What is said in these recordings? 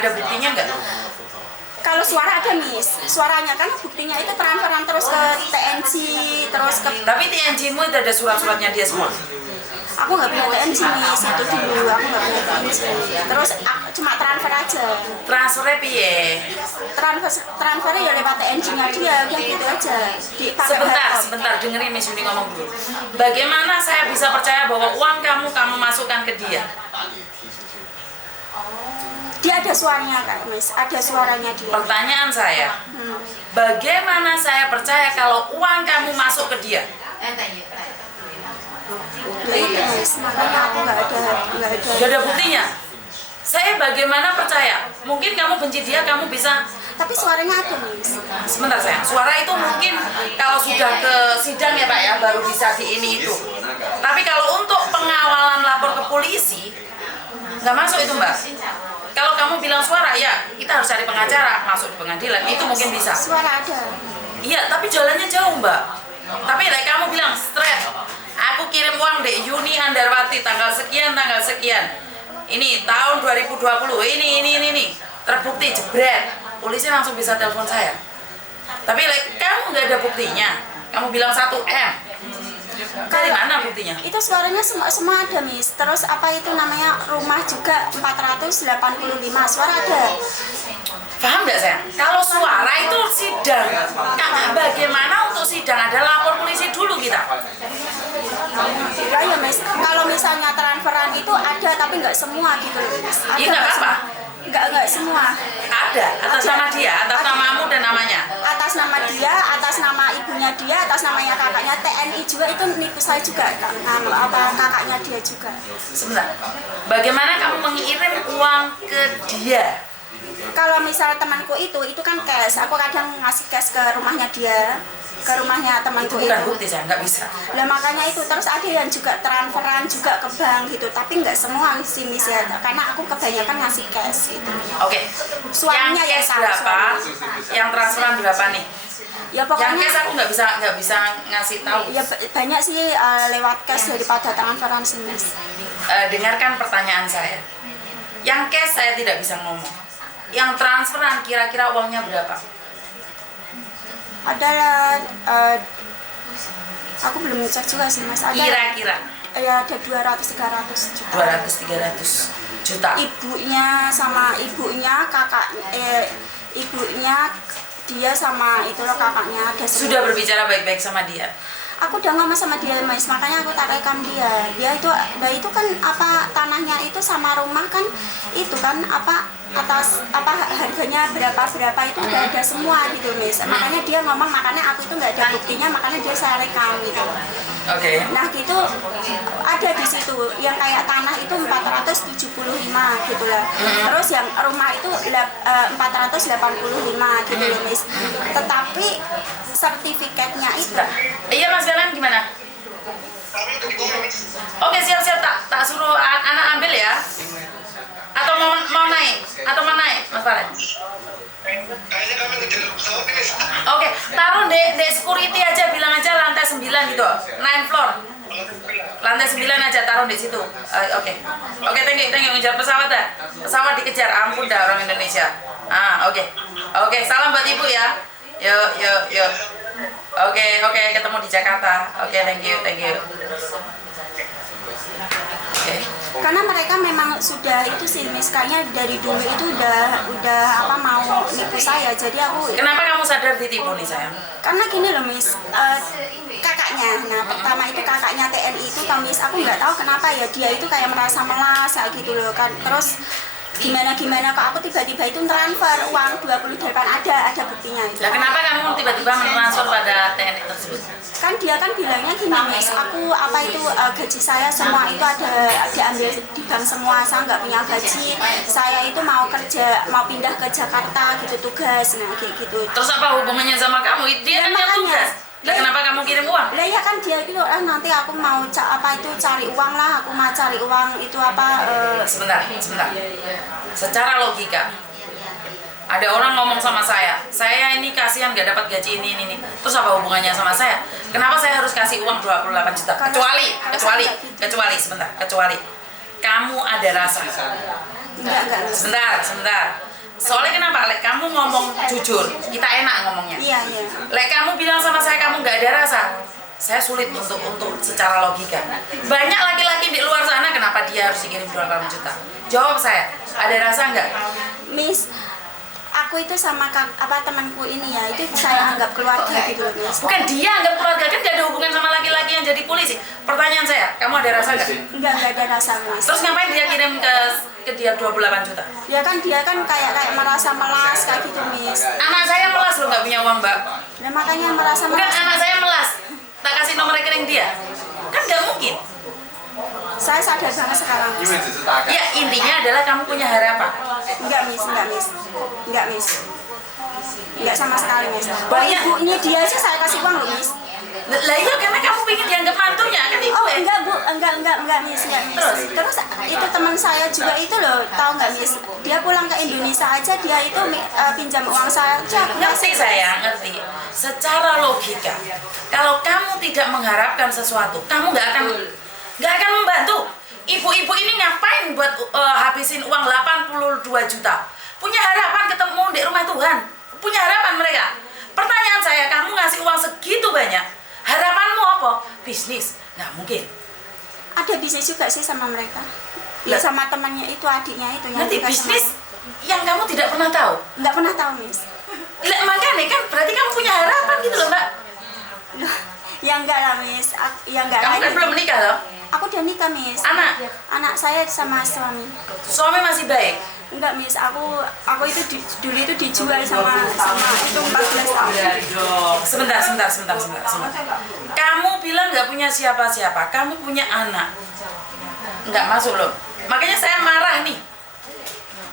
Ada buktinya nggak? Kalau suara ada Miss, suaranya kan buktinya itu transferan terus ke TNC, terus ke... Tapi TNC-mu itu ada surat-suratnya dia semua? Aku nggak punya TNC Miss, itu dulu aku nggak punya TNC. Terus cuma transfer aja. Transfernya piye? Transfernya ya lewat TNC-nya dia, kayak gitu aja. Sebentar, dengerin Miss Yuni ngomong dulu. Bagaimana saya bisa percaya bahwa uang kamu masukkan ke dia? Dia ada suaranya kan Miss, ada suaranya dia. Pertanyaan saya, bagaimana saya percaya kalau uang kamu masuk ke dia? Ya itu Miss, makanya aku nggak ada buktinya. Saya bagaimana percaya? Mungkin kamu benci dia, kamu bisa. Tapi suaranya ada Miss. Sebentar sayang, suara itu mungkin kalau sudah ke sidang ya Pak ya, baru bisa di ini itu. Tapi kalau untuk pengawalan lapor ke polisi, nggak masuk itu Mbak. Kalau kamu bilang suara, ya kita harus cari pengacara, masuk di pengadilan, itu mungkin bisa. Suara ada. Iya, tapi jalannya jauh Mbak. Tapi like kamu bilang straight, aku kirim uang dek Yuni Andarwati tanggal sekian, ini tahun 2020, ini terbukti jebret, polisi langsung bisa telepon saya. Tapi like kamu nggak ada buktinya, kamu bilang 1M. Dari mana buktinya? Itu suaranya semua ada Miss. Terus apa itu namanya rumah juga 485 suara ada. Paham nggak saya? Kalau suara itu sidang. Bagaimana untuk sidang? Ada lapor polisi dulu kita. Ya Miss. Kalau misalnya transferan itu ada tapi nggak semua gitu loh Miss. Iya nggak apa-apa. Nggak semua. Ada atas nama dia, atas namamu dan namanya. Atas nama dia, atas nama ibunya dia, atas namanya kakaknya. TNI juga itu nipu saya juga kan, kakaknya dia juga. Sebentar. Bagaimana kamu mengirim uang ke dia? Kalau misal temanku itu kan cash, aku kadang ngasih cash ke rumahnya dia, ke rumahnya temanku itu. Bukan bukti saya, nggak bisa. Nah makanya itu, terus ada yang juga transferan juga ke bank gitu, tapi nggak semua sih Miss ya, karena aku kebanyakan ngasih cash gitu. Oke. Suaminya yang cash berapa? Yang transferan berapa nih? Ya pokoknya. Yang cash aku nggak bisa ngasih tahu. Ya banyak sih lewat cash daripada transferan sih Miss. Dengarkan pertanyaan saya. Yang cash saya tidak bisa ngomong. Yang transferan kira-kira uangnya berapa? Adalah aku belum ngecek juga sih Mas. Kira-kira? Ya ada 200-300 juta. 200-300 juta. Ibunya kakak ibunya dia sama itu loh kakaknya ada semua. Sudah berbicara baik-baik sama dia? Aku udah ngomong sama dia Mas, makanya aku tak rekam dia. Dia itu kan apa tanahnya itu sama rumah kan itu kan atas harganya berapa itu udah ada semua gitu Mas. Makanya dia ngomong, makanya aku itu nggak ada buktinya, makanya dia saya rekam gitu. Oke. Nah gitu ada di situ yang kayak tanah itu 475 gitu lah. Terus yang rumah itu 485 gitu loh Mas. Tetapi sertifikatnya itu. Iya Mas Galan gimana? Oke siap tak suruh anak ambil ya. Atau mau naik Mas Valen? Oke, taruh di security aja, bilang aja lantai 9 gitu, 9 floor. Lantai 9 aja, taruh di situ. Oke, thank you, ngejar pesawat dah. Pesawat dikejar, ampun dah orang Indonesia. Oke, salam buat ibu ya. Yuk. Oke, ketemu di Jakarta. Oke, thank you. Oke. Karena mereka memang sudah itu sih Miss, kayaknya dari dulu itu udah mau nipu saya, jadi aku. Kenapa kamu sadar ditipu nih sayang? Karena gini loh Miss, kakaknya, nah pertama itu kakaknya TNI itu Pak Miss, aku nggak tahu kenapa ya dia itu kayak merasa melasa gitu loh kan, terus gimana kok aku tiba-tiba itu transfer uang 28 ada buktinya itu. Nah, kenapa kamu tiba-tiba mentransfer pada TNI tersebut? Kan dia kan bilangnya gini Miss, aku gaji saya semua itu ada diambil di bank semua, saya nggak punya gaji, saya itu mau pindah ke Jakarta gitu tugas, nah kayak gitu. Terus apa hubungannya sama kamu? Dia kan yang tugas. Nah, kenapa kamu kirim uang? Lah ya kan dia gitu, nanti aku mau cari uang lah, aku mau cari uang itu Sebentar. Secara logika, ada orang ngomong sama saya ini kasihan gak dapat gaji ini. Terus apa hubungannya sama saya? Kenapa saya harus kasih uang 28 juta? Kecuali, sebentar. Kamu ada rasa. Enggak. Sebentar. Soalnya kenapa? Lek kamu ngomong jujur, kita enak ngomongnya. Iya. Lek kamu bilang sama saya kamu nggak ada rasa, saya sulit untuk secara logika. Banyak laki-laki di luar sana, kenapa dia harus dikirim 2,8 juta? Jawab saya, ada rasa nggak? Miss, aku itu sama temanku ini ya, itu saya anggap keluarga gitu loh, Miss. Bukan dia anggap keluarga, kan gak ada hubungan sama laki-laki yang jadi polisi. Pertanyaan saya, kamu ada rasa nggak? Enggak ada rasa, Mas. Terus ngapain dia kirim ke dia 28 juta? Dia kan kayak merasa melas kayak gitu, Miss. Anak saya melas loh, nggak punya uang, Mbak. Nah, makanya merasa Bukan melas. anak saya melas, tak kasih nomor rekening dia. Kan nggak mungkin. Saya sadar banget sekarang, Miss. Ya intinya adalah kamu punya harapan. Enggak, Miss. Enggak sama sekali, Miss. Banyak. Ibunya dia sih saya kasih uang loh, Miss. Lah iya karena kamu pengen dianggap mantunya kan ibu. Oh enggak Bu, enggak Miss. Terus itu teman saya juga itu loh, tahu nggak Miss? Dia pulang ke Indonesia aja dia itu pinjam uang saya aja. Ngerti saya, ngerti. Secara logika, kalau kamu tidak mengharapkan sesuatu, kamu nggak akan membantu. Ibu-ibu ini ngapain buat habisin uang 82 juta? Punya harapan ketemu di rumah Tuhan. Punya harapan mereka. Pertanyaan saya, kamu ngasih uang segitu banyak, harapanmu apa? Bisnis? Nggak mungkin. Ada bisnis juga sih sama mereka. Ya sama temannya itu, adiknya itu yang Nanti dikasih bisnis yang kamu tidak pernah tahu. Nggak pernah tahu, Miss. Lah makanya kan berarti kamu punya harapan gitu loh, Mbak. Ya enggak lah, Miss. Ya enggak. Kamu kan belum menikah loh. Aku udah nikah, Miss. Anak saya sama suami. Suami masih baik. Enggak, Miss. Aku itu dulu itu dijual sama itu 14 tahun. Sebentar. Kamu bilang nggak punya siapa-siapa. Kamu punya anak. Nggak masuk loh. Makanya saya marah nih.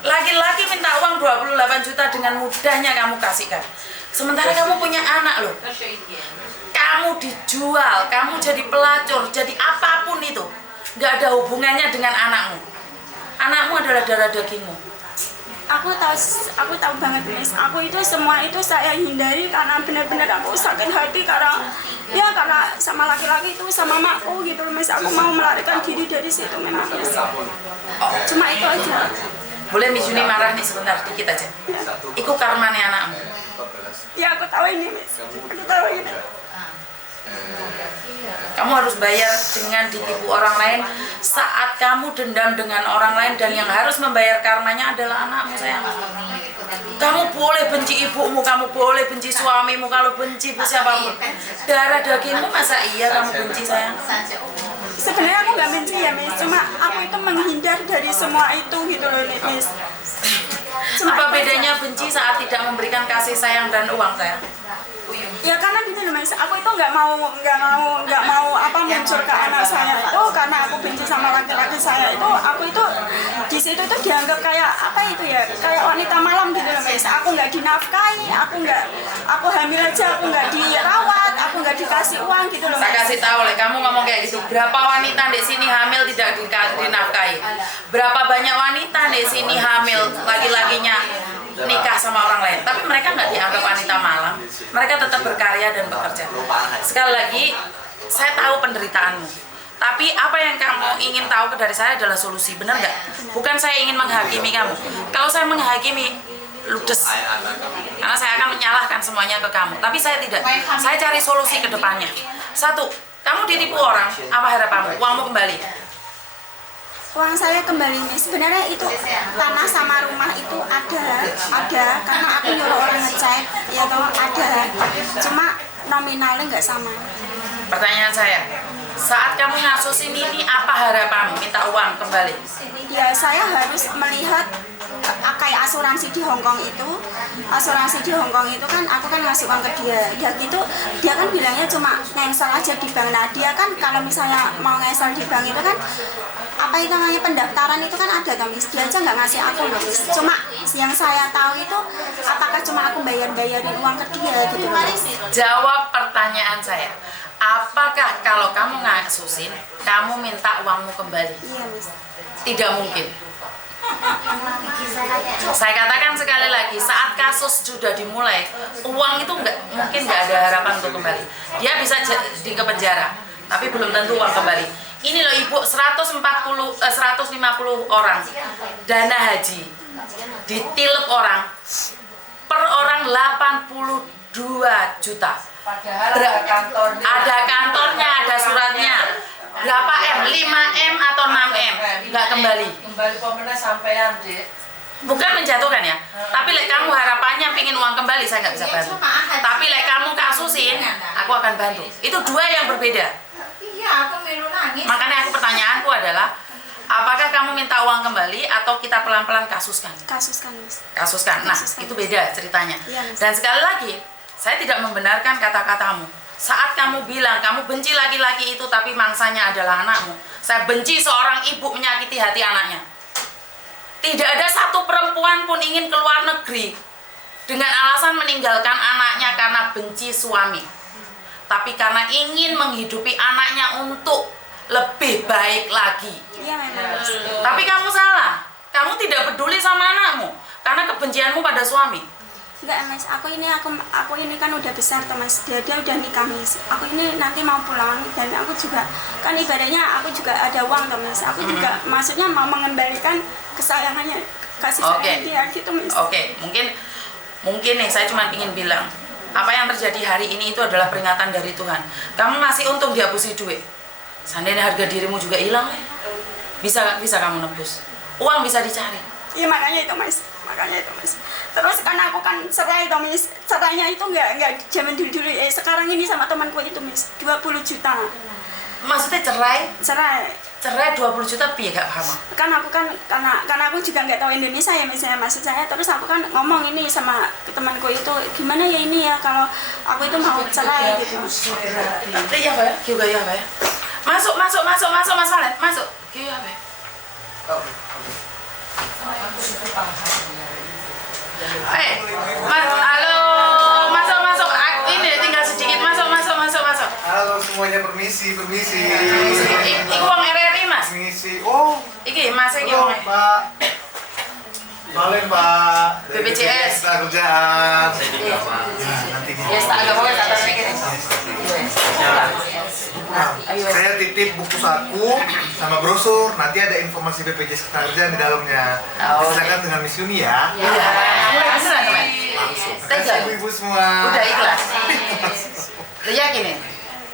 Laki-laki minta uang 28 juta dengan mudahnya kamu kasihkan. Sementara kamu punya anak loh. Kamu dijual, kamu jadi pelacur, jadi apapun itu. Nggak ada hubungannya dengan anakmu. Anakmu adalah darah dagingmu. Aku tahu banget, Miss. Aku itu semua itu saya hindari karena benar-benar aku sakit hati karena sama laki-laki itu sama makku gitu loh, Miss. Aku mau melarikan diri dari situ memang, Miss. Cuma itu aja. Boleh Miss Yuni marah nih sebentar, dikit aja. Iku karmane anakmu. Ya aku tahu ini, Miss. Aku tahu ini. Kamu harus bayar dengan ditipu orang lain saat kamu dendam dengan orang lain, dan yang harus membayar karmanya adalah anakmu, sayang. Kamu boleh benci ibumu, kamu boleh benci suamimu, kalau benci siapapun. Darah dagingmu masa iya kamu benci, sayang? Sebenarnya aku nggak benci ya, Miss. Cuma aku itu menghindar dari semua itu gitu loh, Miss. Apa bedanya benci saat tidak memberikan kasih sayang dan uang, sayang? Ya karena gini loh, Mas, aku itu nggak mau muncul ke anak saya itu karena aku benci sama laki-laki saya itu. Aku itu di situ tuh dianggap kayak apa itu ya, kayak wanita malam gitu loh, Mas. Aku nggak dinafkahi, aku hamil aja aku nggak dirawat, aku nggak dikasih uang gitu loh, Mas. Saya kasih tahu, kamu ngomong kayak gitu. Berapa wanita di sini hamil tidak dinafkahi? Berapa banyak wanita di sini hamil, laki-lakinya nikah sama orang lain, tapi mereka nggak dianggap wanita malam. Mereka tetap berkarya dan bekerja. Sekali lagi, saya tahu penderitaanmu, tapi apa yang kamu ingin tahu dari saya adalah solusi, benar nggak? Bukan saya ingin menghakimi kamu. Kalau saya menghakimi, ludes, karena saya akan menyalahkan semuanya ke kamu. Tapi saya tidak. Saya cari solusi ke depannya. Satu, kamu ditipu orang, apa harapanmu? Uangmu kembali. Uang saya kembali, Miss. Sebenarnya itu tanah sama rumah itu ada karena aku nyuruh orang ngecek, ya toh ada. Cuma nominalnya nggak sama. Pertanyaan saya, saat kamu ngasusin ini apa harapanmu? Minta uang kembali? Ya saya harus melihat kayak asuransi di Hongkong itu. Asuransi di Hongkong itu kan aku kan ngasih uang ke dia. Dia kan bilangnya cuma ngengsel aja di bank. Nah dia kan kalau misalnya mau ngengsel di bank itu kan apa itu namanya pendaftaran itu kan ada kan, Miss. Dia aja nggak ngasih aku loh, Miss. Cuma yang saya tahu itu apakah cuma aku bayarin uang ke dia gitu, Miss. Jawab pertanyaan saya. Apakah kalau kamu ngasusin, kamu minta uangmu kembali? Iya, Miss. Tidak mungkin. Saya katakan sekali lagi, saat kasus sudah dimulai, uang itu mungkin nggak ada harapan untuk kembali. Dia bisa di penjara, tapi belum tentu uang kembali. Ini loh Ibu, 150 orang dana haji ditilep orang per orang 82 juta. Padahal ada kantornya, ada suratnya. Berapa M? 5 M atau 6 M? Nggak kembali. Kembali pemenang sampean, Dek. Bukan menjatuhkan ya. Tapi lek kamu harapannya pingin uang kembali, saya nggak bisa bantu. Tapi lek kamu kasusin, aku akan bantu. Itu dua yang berbeda. Iya, aku milu nangis. Makanya aku pertanyaanku adalah, apakah kamu minta uang kembali atau kita pelan-pelan kasuskan? Kasuskan, Mas. Kasuskan. Nah, Kasuskan. itu beda ceritanya. Iya, Mas. Dan sekali lagi, saya tidak membenarkan kata-katamu. Saat kamu bilang kamu benci laki-laki itu tapi mangsanya adalah anakmu. Saya benci seorang ibu menyakiti hati anaknya. Tidak ada satu perempuan pun ingin keluar negeri dengan alasan meninggalkan anaknya karena benci suami. Tapi karena ingin menghidupi anaknya untuk lebih baik lagi. Iya memang, Mas. Tapi kamu salah. Kamu tidak peduli sama anakmu karena kebencianmu pada suami. Enggak, Mas, aku ini kan udah besar toh, Mas. Dia udah nikah, Mas. Aku ini nanti mau pulang dan aku juga kan ibaratnya aku juga ada uang toh, Mas. Aku juga maksudnya mau mengembalikan kesayangannya, kasih sayang dia gitu, Mas. Oke, mungkin nih saya cuma ingin bilang, apa yang terjadi hari ini itu adalah peringatan dari Tuhan. Kamu masih untung dihapusi duit. Seandainya harga dirimu juga hilang, bisa kamu nebus. Uang bisa dicari. Iya makanya itu, Mas. Terus kan aku kan cerai toh, Mas. Cerainya itu enggak zaman dulu sekarang ini sama temanku itu, Mas. 20 juta. Maksudnya cerai 20 juta piye gak paham. Kan aku kan karena aku juga nggak tahu Indonesia ya, misalnya maksud saya. Terus aku kan ngomong ini sama temanku itu, gimana ya ini ya kalau aku itu mau cerai gitu. Iya, Pak. Juga ya, Pak. Masuk Mas Valen. Masuk. Iya, Pak. Halo, masuk. Ini tinggal sedikit, masuk. Halo semuanya, permisi. Iku wong RRI, Mas. Permisi. Oh, Iki, Mas iki halo wong. Pak. Valen, Pak. Dari BPJS. Kerjaan. Iya. Nanti Ya, tak ada boleh atas mikir. saya titip buku saku sama brosur. Nanti ada informasi BPJS Ketenagakerjaan di dalamnya. Oh, Silakan dengan Miss Yuni ya. Iya. Mulai beneran, Teman. Langsung. Tega. Kasih ibu-ibu semua. Udah ikhlas. Lu yakin ya?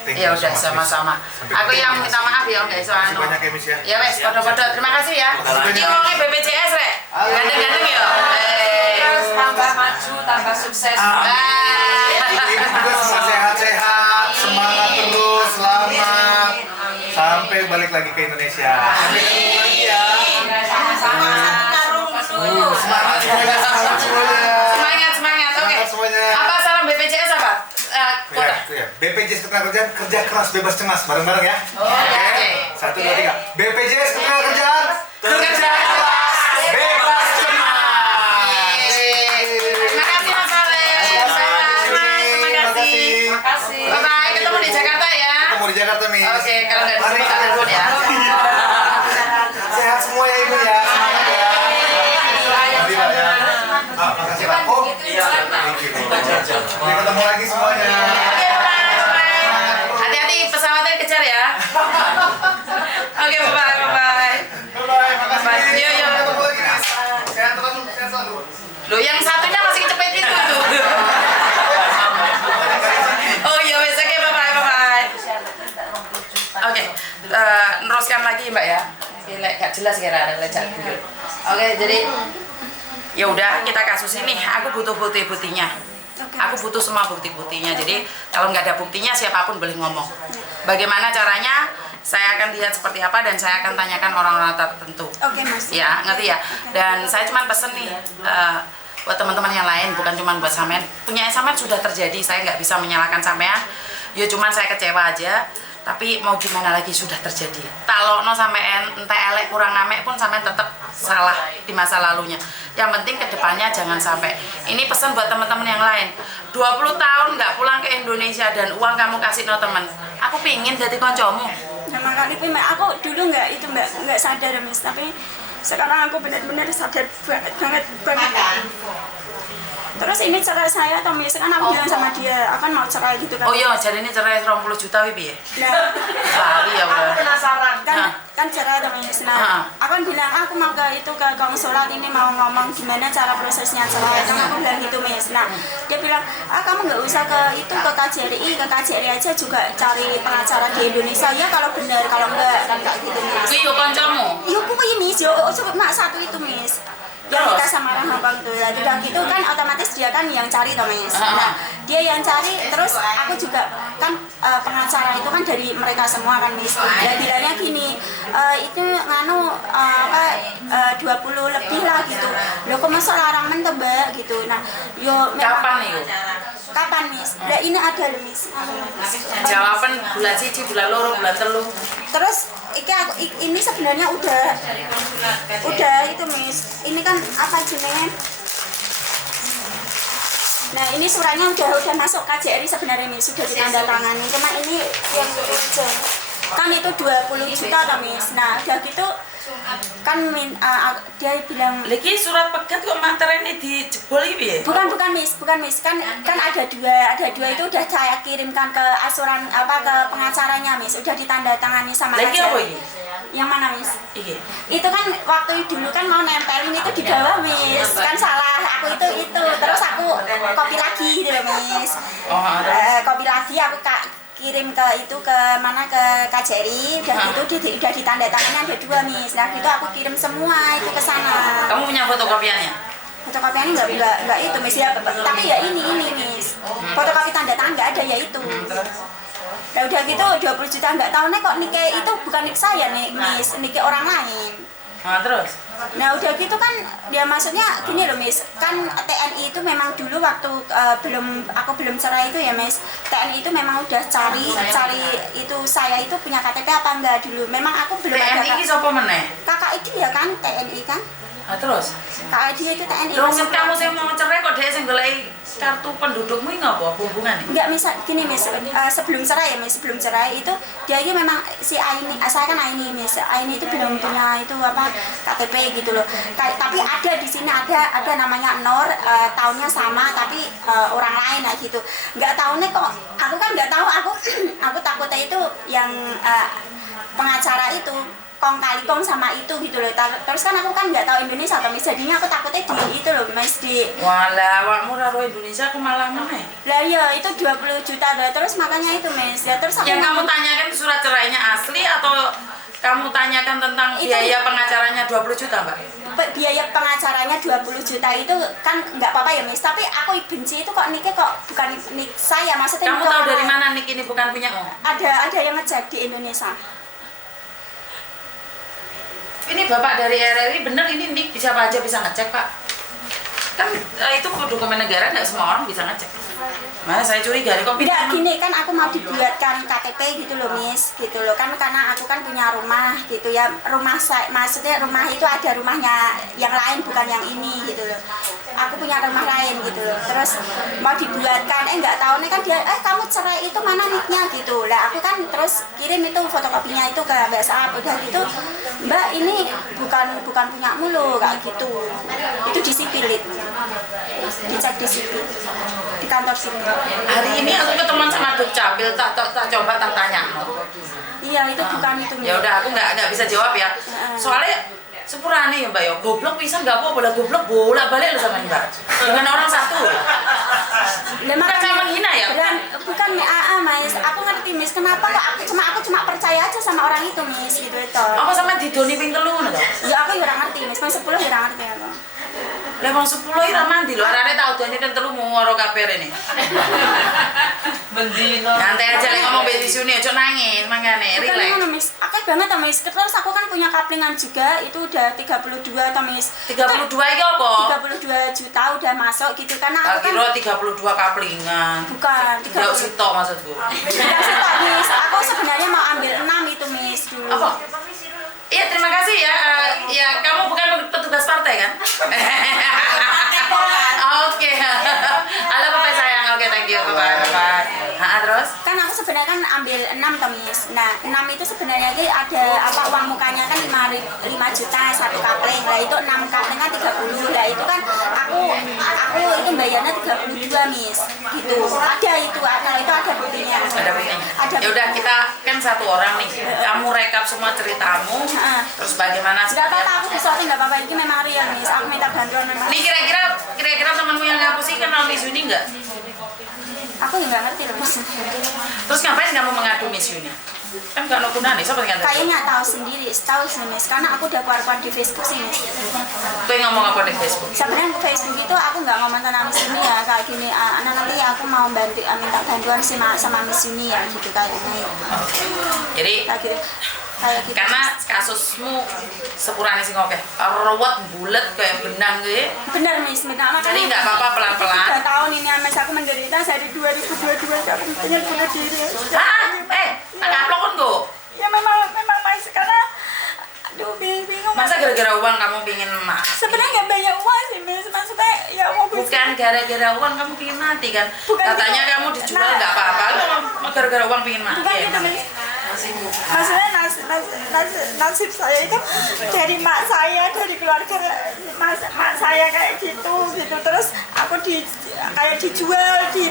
Thank Ya you udah so much, Miss. sama-sama. Sampai Aku ketemu, yang Miss. minta maaf ya, guys. Terima kasih banyak ya, Miss ya. Ya wes, podo-podo. Terima kasih ya. Iki wongnya BPJS rek. Gandeng-gandeng ya. Terus tambah maju, tambah sukses. Ibu juga semua sehat-sehat, semangat terus, selamat sampai balik lagi ke Indonesia. Sampai ketemu lagi ya. Sama-sama. Semangat semuanya. Semangat. Oke. Semangat semuanya. Apa salam BPJS apa? Kota. Ya. BPJS Ketenagakerjaan, kerja keras bebas cemas, bareng-bareng ya. Oke. 1, 2, 3. BPJS Ketenagakerjaan, Kerja keras. bebas cemas. Terima kasih Mas Valen. Terima kasih. Makasih. Bye-bye. Ketemu di Jakarta ya. Ketemu di Jakarta, Miss. Oke, kalau nggak di sini telepon ya. Sehat semua ya Ibu ya. Semangat ya. Nanti Pak ya. Makasih Pak. Oh, iya. Sampai ketemu lagi semuanya. Oke, bye-bye. Hati-hati pesawatnya kejar ya. Oke, bye-bye. Bye-bye, makasih. Bye. Yo. Ketemu lagi Miss. Sehat terus, sehat selalu. Loh, yang satunya masih kecepet itu tuh. Oh iya, wes oke, bye-bye. Oke, neruskan lagi Mbak ya. Oke, gak jelas kira-kira lecak dulu. Oke, jadi ya udah kita kasus ini. Aku butuh bukti-buktinya. Aku butuh semua bukti-buktinya. Jadi kalau nggak ada buktinya siapapun boleh ngomong. Bagaimana caranya? Saya akan lihat seperti apa dan saya akan tanyakan orang-orang tertentu. Oke, Mas. Ya, ngerti ya. Dan saya cuma pesen nih buat teman-teman yang lain, bukan cuma buat sampean. Punya sampean sudah terjadi. Saya nggak bisa menyalahkan sampean. Ya cuman saya kecewa aja. Tapi mau gimana lagi sudah terjadi. Kalau no sampean entah elek kurang amek pun sampean tetap salah di masa lalunya. Yang penting kedepannya jangan sampai. Ini pesan buat teman-teman yang lain. 20 tahun nggak pulang ke Indonesia dan uang kamu kasih no teman. Aku pingin jadi koncomu. Nah, makanya aku dulu nggak sadar, Mas. Tapi sekarang aku benar-benar sadar banget. Terus ini cerai saya atau Mas, kan aku bilang sama dia akan mau cerai gitu kan. Oh iya, jadi ini cerai 20 juta wibi ya? Nah, Kali ya udah. Penasaran. kan Nah. kan cerai tuh Miss. Nah, aku kan bilang aku mau ke konsulat ini mau ngomong gimana cara prosesnya cerai. Kan aku bilang gitu Miss. Nah, dia bilang kamu nggak usah ke KJRI aja juga cari pengacara di Indonesia ya kalau benar, kalau enggak kan kayak gitu Miss. Kuwi yo kancamu. Yo pokoknya Miss, yo cuma satu itu Miss. Yang nikah sama orang Hongkong itu ya, udah gitu kan otomatis dia kan yang cari toh Miss. Nah, dia yang cari, terus aku juga kan pengacara itu kan dari mereka semua kan Miss. Ya bilangnya gini, itu nganu 20 lebih lah gitu. Loh kok masa larang mentebak gitu. Nah, yo Kapan nih? kapan Miss? Nah ini ada loh Miss. Jawaban bulan 1, bulan 2, bulan 3. Terus ini sebenarnya udah itu Miss. Ini kan apa jenenge? Nah ini suratnya udah masuk KJRI sebenarnya Miss, sudah ditandatangani. Cuma ini yang urgent. Kan itu 20 juta toh Miss. Nah udah gitu kan dia bilang Lagi surat pegat kok materai dijebol iki piye? bukan Miss kan ada dua itu udah saya kirimkan ke ke pengacaranya Miss, udah ditandatangani sama Lagi apa iki? Yang mana Miss? Iki. Itu kan waktu dulu kan mau nempelin itu di bawah Miss, kan salah aku itu terus aku copy lagi gitu loh Miss. Copy lagi aku kirim ke KJRI, udah gitu udah ditandatangani ada 2 Miss. Nah gitu aku kirim semua itu ke sana. Kamu punya fotokopiannya? Fotokopiannya nggak itu Miss ya, tapi ya ini Miss. Fotokopi tanda tangan nggak ada ya itu. Nah udah gitu 20 juta nggak tahu nih kok nikah itu bukan nik saya nih Miss, nikah orang lain. Nah terus? Nah udah gitu kan dia maksudnya gini loh Miss, kan TNI itu memang dulu waktu aku belum cerai itu ya Miss, TNI itu memang udah cari itu saya itu punya KTP apa enggak dulu, memang aku belum ada. TNI iki sapa meneh? Kakak itu ya kan TNI kan, Nah terus? kakak dia itu TNI. Lho sing kamu sing mau cerai kok dhek sing goleki kartu pendudukmu iki ngapa hubungane? Enggak Miss, gini Miss, sebelum cerai ya Miss, sebelum cerai itu dia ini memang si Aini, saya kan Aini Miss, Aini itu belum punya itu KTP gitu loh. Tapi ada di sini ada namanya Nur, tahunnya sama tapi orang lain lah gitu. Nggak tahu nih kok, aku kan nggak tahu, aku takutnya itu yang pengacara itu kong kali kong sama itu gitu loh. Terus kan aku kan nggak tahu Indonesia atau Miss, jadinya aku takutnya di itu loh Miss di. Walah, awakmu ora ro Indonesia aku malah meneh. Lah iya itu 20 juta loh. Terus makanya itu Miss. Ya terus aku Yang kamu tanyakan surat cerainya asli atau kamu tanyakan tentang Itu- biaya pengacaranya 20 juta, Mbak? biaya pengacaranya 20 juta itu kan nggak apa-apa ya Miss, tapi aku benci itu kok nikah kok bukan nik saya, maksudnya Kamu nik tahu orang dari lain. mana nik ini bukan punyamu? Ada yang ngecek di Indonesia. Ini Bapak dari RRI bener ini nik siapa aja bisa ngecek, Pak? Kan itu dokumen negara nggak semua orang bisa ngecek. Mana saya curiga kok Beda gini kan aku mau dibuatkan KTP gitu loh Miss, gitu loh kan karena aku kan punya rumah gitu ya, rumah saya maksudnya rumah itu ada rumahnya yang lain bukan yang ini gitu loh. Aku punya rumah lain gitu loh. Terus mau dibuatkan nggak tahu nih kan dia kamu cerai itu mana niknya gitu. Lah aku kan terus kirim itu fotokopinya itu ke WhatsApp udah gitu. Mbak ini bukan punyamu loh kayak gitu. Itu di sipil itu. Dicek di sipil. Di kantor sipil. Hari ini aku ketemuan sama Dukcapil, tak coba tak tanya. Iya itu bukan itu. Ya udah aku nggak bisa jawab ya. Soalnya sepurane ya Mbak ya, goblok bisa nggak apa-apa, goblok bolak-balik sama Mbak. Dengan orang satu. Bukan saya menghina ya. Bukan Miss, aku ngerti Miss. Kenapa kok aku cuma percaya aja sama orang itu Miss gitu itu. Apa sama didoni ping 3 ngono to? Ya aku ora ngerti Miss, Mas 10 ora ngerti aku. Lah wong 10 iki ra mandi lho, arane tak udoni ping 3 mau ngoro kabar ini. Bendino. Santai aja lek ngomong mbek disune aja nangis, mangane Bukan relax. ngono Miss, akeh banget ta Miss. Terus aku kan punya kaplingan juga, itu udah 32 ta Miss. 32 iki apa? 32 juta udah masuk gitu karena Tak aku kan kira 32 kaplingan. bukan Tidak 30. sitok maksudku. Tidak sih Pak Miss, aku sebenarnya mau ambil 6 itu Miss dulu. Apa? Iya, terima kasih ya. Ya, kamu bukan petugas partai kan? Oke. Halo Bapak sayang. Oke, thank you. Bye-bye. Terus? Kan aku sebenarnya kan ambil 6 toh Miss. Nah 6 itu sebenarnya ada apa uang mukanya kan 5 juta satu kapling. Lah itu 6 kapling kan 30. Lah itu kan aku itu bayarnya 32 Miss. Gitu. Ada itu kalau itu ada buktinya. Ada buktinya. Ada Ya udah, kita kan satu orang nih. Kamu rekap semua ceritamu. Terus bagaimana? Enggak apa-apa, aku disuapin enggak apa-apa. Ini memang real Miss. Aku minta bantuan memang. Nih kira-kira temanmu yang ngapus ini kenal Miss Yuni nggak? Aku ya nggak ngerti loh Miss. Terus ngapain kamu mengadu Miss Yuni? Kan gak gunanya, siapa yang ngadu? Kayaknya tahu sendiri, tahu sih Miss. Karena aku udah keluar di Facebook sih Miss. Tuh yang ngomong apa di Facebook? Sebenarnya Facebook itu aku nggak ngomong tentang Miss Yuni ya kayak gini. Nanti aku mau minta bantuan sih sama Miss Yuni ya gitu kayaknya. Jadi Kayak gitu. Kayak gitu. karena kasusmu sepurane sing oke, ruwet bulet kayak benang gitu. Benar Miss, benar. Jadi nggak apa-apa, pelan-pelan. 3 tahun ini Miss aku menderita dari 2022 aku pengen bunuh diri. Hah? Tak kaplok kan kok? Ya memang Miss karena aduh bingung. Masa gara-gara uang kamu pingin mati? Sebenarnya nggak banyak uang sih Miss, maksudnya ya mau Bukan gara-gara uang kamu pingin mati kan? Bukan Katanya gitu. kamu dijual nggak apa-apa, lu gara-gara uang pingin mati Bukan ya? gitu Miss. Maksudnya nasib saya itu dari mak saya, dari keluarga mak saya kayak gitu terus aku kayak dijual di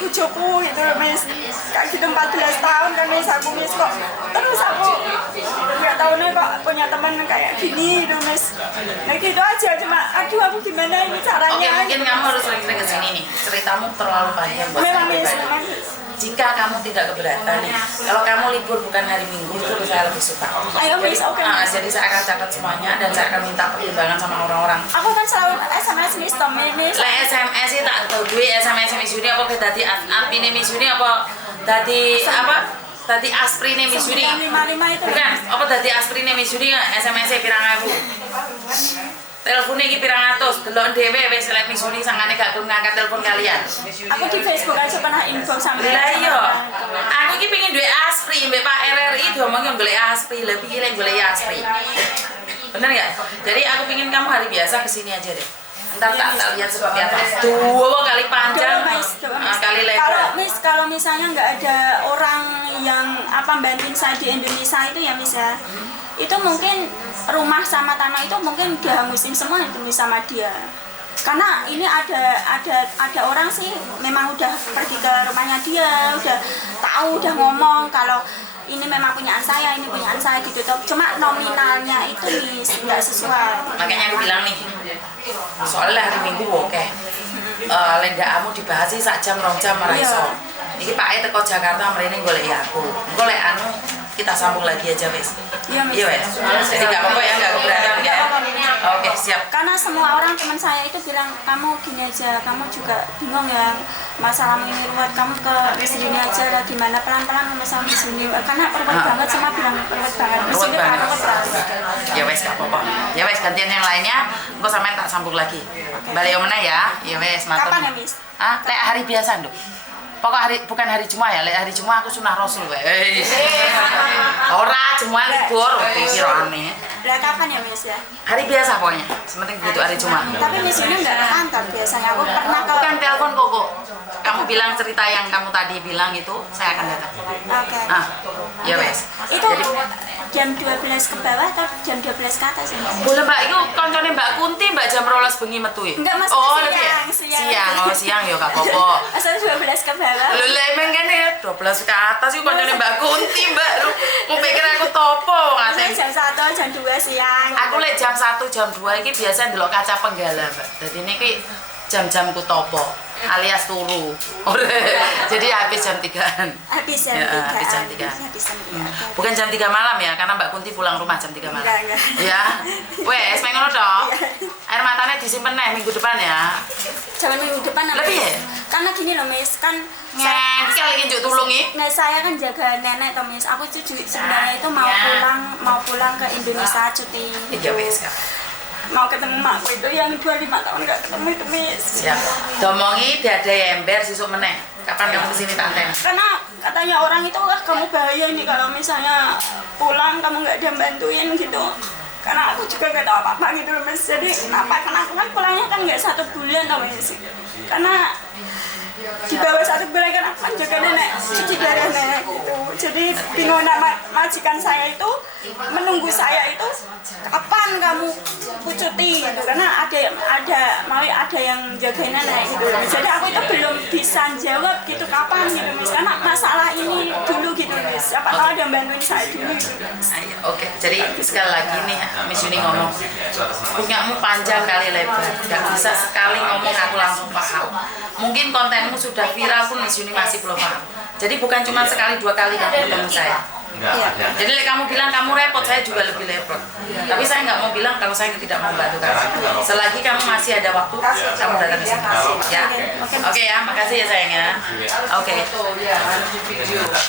bujoku gitu Miss, kayak gitu 14 tahun kan Miss aku Miss kok terus aku nggak tahu nih kok punya teman kayak gini gitu Miss. Nah gitu aja cuma aduh aku gimana ini caranya. Oke, mungkin kamu harus sering-sering kesini nih. Ceritamu terlalu panjang buat Memang saya Miss, pribadi. memang. Jika kamu tidak keberatan nih, kalau kamu libur bukan hari Minggu itu saya lebih suka. Ayo, Miss, oke, Miss. Jadi saya akan catat semuanya dan saya akan minta pertimbangan sama orang-orang. Aku kan selalu SMS Miss Miss. Lah SMS itu tak tahu gue SMS Miss Yuni apa tadi admin Miss Yuni apa tadi apa? Tadi aspri Miss Yuni. 955 itu. Bukan, apa tadi aspri Miss Yuni SMS-nya pirang ewu. Teleponnya iki pirang atus, delok dhewe wis lek Miss Yuni sangane gak gelem ngangkat telepon kalian. Aku di Facebook aja pernah info sampai. Lah iya, aku iki pengen duwe aspri mbek Pak RRI diomongi golek aspri, lha piye lek golek aspri. Bener nggak? Jadi aku pengen kamu hari biasa kesini aja deh. Ntar tak lihat seperti apa. Dua kali panjang, kali lebar. Kalau misalnya nggak ada orang yang bantuin saya di Indonesia itu ya Miss ya, itu mungkin rumah sama tanah itu mungkin udah musim semua itu Miss sama dia. Karena ini ada orang sih memang udah pergi ke rumahnya dia, udah tahu, udah ngomong kalau ini memang punyaan saya, ini punyaan saya gitu. Cuma nominalnya itu Miss nggak sesuai. Makanya aku bilang nih, soalnya hari Minggu oke. Lendaanmu dibahas sih sak jam 2 jam ora iso. Iki Pak E teko Jakarta mrene golek aku. Golek anu kita sambung lagi aja wes. Iya Miss. Iya wes. Jadi nggak apa-apa ya, nggak keberatan ya. Oke siap. Karena semua orang teman saya itu bilang kamu gini aja, kamu juga bingung ya masalahmu ini ruwet, kamu ke sini aja lah gimana pelan-pelan sama sini karena ruwet banget, semua bilang ruwet banget. Di sini kan ruwet banget. Ya wes nggak apa-apa. Ya wes gantian yang lainnya, engko sampean tak sambung lagi. Balik omene ya. Ya wes matur. Kapan ya Miss? Lek hari biasa nduk. Pokok bukan hari Jumat ya, lek hari Jumat aku sunah Rasul wae. Ora Jumat libur pikirane. Lah kapan ya Miss ya? Hari biasa pokoknya. Sementing begitu hari Jumat. Tapi Miss ini nggak ke kantor biasanya. Aku pernah ke. Bukan telepon kok. Kamu bilang cerita yang kamu tadi bilang itu, saya akan datang. Oke. Ya wes. Itu jam 12 ke bawah atau jam 12 ke atas ya Miss? Boleh Mbak, itu koncone Mbak Kunti, Mbak jam 12 bengi metu ya? Enggak, Mas, lebih siang, ya? siang. Siang, siang ya gak apa-apa. Asal 12 ke bawah. Lho lek emang kene 12 ke atas itu koncone Mbak Kunti, Mbak. Lu mau pikir aku topo Saya ngaten. jam 1, jam 2 siang. Aku lek jam 1, jam 2 iki biasa ndelok kaca penggala, Mbak. Dadi niki jam-jamku topo alias turu. Jadi habis jam 3-an. Habis jam 3. Habis jam 3. Habis jam 3. Bukan jam 3 malam ya, karena Mbak Kunti pulang rumah jam 3 malam. Enggak. Ya. Wes, pengen ngono toh. Air matanya disimpen nih minggu depan ya. Jangan minggu depan Lebih ya? Karena gini loh Miss, kan Ngengkel iki njuk tulungi. Nah, saya kan jaga nenek toh Miss. Aku sebenarnya itu mau pulang ke Indonesia cuti. Iya wes, Kak. Mau ketemu makku itu yang 25 tahun nggak ketemu itu Miss. Siap. Domongi dada ember sisuk meneh. Kapan kamu kesini tante? Karena katanya orang itu kamu bahaya nih kalau misalnya pulang kamu nggak ada bantuin gitu. Karena aku juga nggak tahu apa-apa gitu loh Miss. Jadi kenapa? Karena aku kan pulangnya kan nggak 1 bulan tau Miss. Karena di bawah 1 bulan kan aku kan jaga nenek, cuci darah nenek gitu. Jadi bingung majikan saya itu menunggu saya itu kapan kamu cuti gitu, karena ada yang jagain nenek gitu. Jadi aku itu belum bisa jawab gitu kapan gitu Miss, karena masalah ini dulu gitu Miss. Siapa tahu ada yang bantuin saya dulu gitu. Oke, jadi sekali lagi nih Miss Yuni ngomong, punyamu panjang kali lebar, nggak bisa sekali ngomong aku langsung paham. Mungkin kontenmu sudah viral pun Miss Yuni masih belum paham. Jadi bukan cuma sekali 2 kali kamu ketemu saya. Iya. Jadi kamu bilang kamu repot, saya juga lebih repot. Tapi saya nggak mau bilang kalau saya tidak mau bantu kamu. Selagi kamu masih ada waktu, kamu datang ke sini. Ya, oke ya, makasih ya sayangnya. Oke. Foto ya, harus di video.